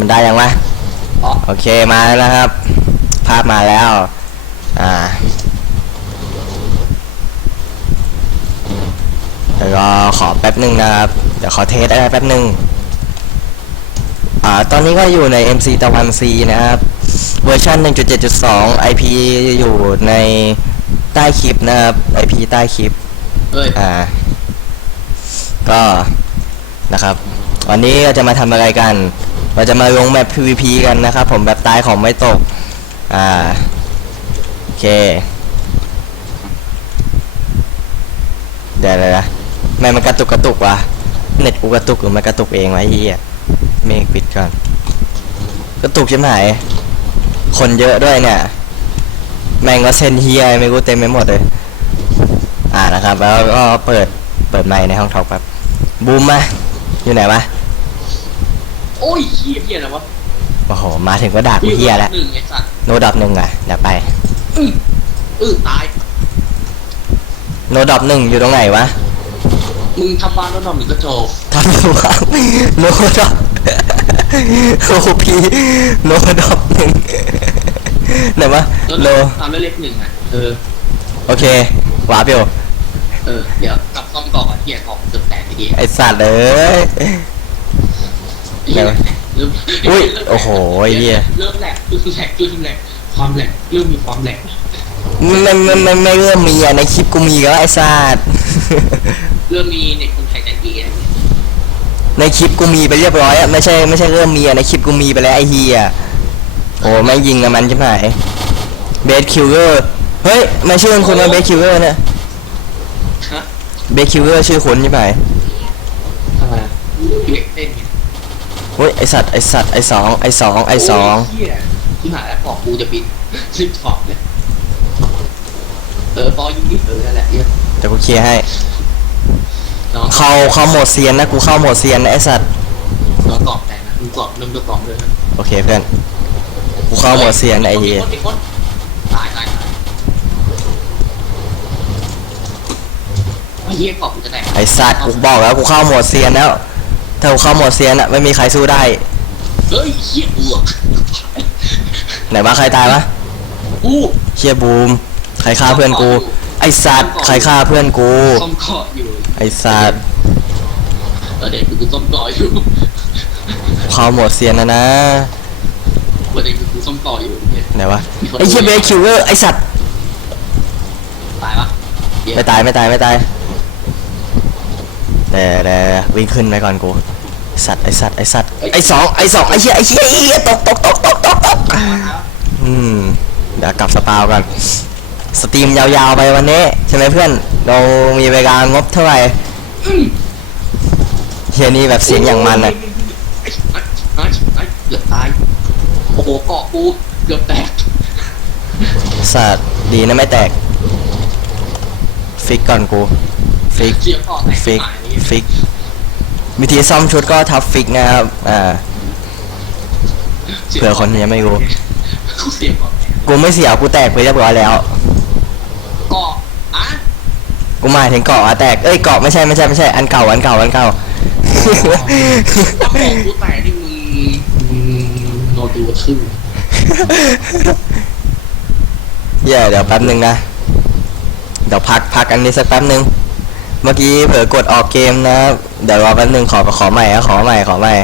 มันได้ยังวะอ๋อโอเคมาแล้วนะครับ ภาพมาแล้ว อ่า เดี๋ยวรอขอแป๊บหนึ่งนะครับ เดี๋ยวขอเทสอะไรแป๊บหนึ่งอ่า ตอนนี้ก็อยู่ใน MC ตะวัน C นะครับ เวอร์ชัน1.7.2 IP อยู่ในใต้คลิปนะครับ IP ใต้คลิปเอ้ยอ่า ก็นะครับ วันนี้เราจะมาทำอะไรกัน เราจะมาลงแบบ PVP กันนะครับผมแบบตายของไม่ตก อ่า โอเค เดี๋ยวเลยนะแม่มันกระตุกกระตุกวะเน็ตกูกระตุกหรือมันกระตุกเองวะไอ้เฮียเมฆปิดก่อน กระตุกใช่ไหมคนเยอะด้วยเนี่ย แม่งก็เซนเฮียไม่รู้เต็มไปหมดเลย อ่านะครับ แล้วก็เปิด เปิดไมค์ในห้องท็อกครับ บูมมา อยู่ไหนวะ โอ้ยเฮียเฮียนะวะโอ้โห มาถึงก็ด่ากูเฮียแล้ว หนึ่งไอ้สัตว์โนดับหนึ่งอะเดี๋ยวไป อื้ออื้อตาย โนดับหนึ่งอยู่ตรงไหนวะมึงทำบ้านแล้วนอนหนึ่งกระโจกทำอยู่วะโนดับโอพีโนดับหนึ่งไหนวะแล้วโนตามด้วยเลขหนึ่งอะ เออ โอเควาร์ปอยู่เออ เดี๋ยวกลับซ่อมกล่องอะเฮียกล่องเกือบแตกทีเดียวไอสัตว์เอ้ย เหี้ยเริ่มอุ้ยโอ้โหไอ้เหี้ยเริ่มแหลกเริ่มแหลกเริ่มแหลกความแหลกเริ่มมีความแหลกมันมันมันไม่เริ่มมีอะในคลิปกูมีก็ไอสัตว์เริ่มมีเด็กคนไทยใจดีอะไรเงี้ยในคลิปกูมีไปเรียบร้อยอะไม่ใช่ไม่ใช่เริ่มมีอะในคลิปกูมีไปแล้วไอเฮียโอ้ไม่งยิงกับมันใช่ไหมเบสคิวเกอร์เฮ้ยไม่ชื่อคุณว่าเบสคิวเกอร์เนี่ยฮะเบสคิวเกอร์ชื่อคุณใช่ไหมทำไมอะเด็กเต้นไง เฮ้ยไอสัตว์ไอสัตว์ไอสองไอสองไอสองโยเหี้ยที่หายแล้วบอกกูจะปิดซิปท็อปเนี่ยเออปอยิงดิเออนั่นแหละเหี้ยเดี๋ยวกูเคลียร์ให้ น้องเข้าเข้าโหมดเซียนนะกูเข้าโหมดเซียนนะไอสัตว์น้องกรอบแต่นะมึงกรอบเริ่มตัวกรอบเลยนะโอเคเพื่อนกูเข้าโหมดเซียนนะไอเฮียมีคนมีคนตายตายตายไอ้เหี้ยกรอบกูจะแตกไอสัตว์กูบอกแล้วกูเข้าโหมดเซียนแล้ว ถ้ากูเข้าโหมดเซียนอะไม่มีใครสู้ได้ เฮ้ยเหี้ยบวกไหนว่าใครตายวะกูเชียบูม ใครฆ่าเพื่อนกู ไอสัตว์ใครฆ่าเพื่อนกู ซ่อมเกาะอยู่ไอสัตว์เออเด็กกูซ่อมเกาะอยู่เข้าโหมดเซียนนะนะประเด็นคือกูซ่อมเกาะอยู่เนี่ยไหนวะ ไอเชียเบสคิวเกอร์ไอสัตว์ตายปะเหี้ย ไม่ตายไม่ตายไม่ตาย แต่แต่วิ่งขึ้นไปก่อนกูสัตว์ไอสัตว์ไอสัตว์ไอสองไอสองไอเชี่ยไอเชี่ยไอเหี้ยตกตกตกตกตกตกอืมเดี๋ยวกลับสปาวกันสตรีมยาวๆไปวันนี้ใช่ไหมเพื่อนเรามีเวลางบเท่าไหร่เฮียนี่แบบเสียงอย่างมันอะไอ้ไอ้ไอ้ไอ้เกือบตายโอ้โหเกาะกูเกือบแตกสัตว์ดีนะไม่แตก ฟิกก่อนกูฟิกเสียงเกาะแตกฟิกหายนี่ฟิกวิธีซ่อมชุดก็ทับฟิกนะครับอ่าเผื่อคนยังไม่รู้เขาเสียงเกาะแตกกูไม่เสียวกูแตกไปเรียบร้อยแล้วเกาะอะกูหมายถึงเกาะอะแตกเอ้ยเกาะไม่ใช่ไม่ใช่ไม่ใช่อันเก่าอันเก่าอันเก่าถ้าบอกกูแตกนี่มึงมึงโนดูชื่อเหี้ย่เดี๋ยวแป๊บหนึ่งนะ เดี๋ยวพักพักอันนี้สักแป๊บหนึ่งเมื่อกี้เผลอกดออกเกมนะ เดี๋ยวรอแป๊บหนึ่งขอขอใหม่ขอใหม่ขอใหม่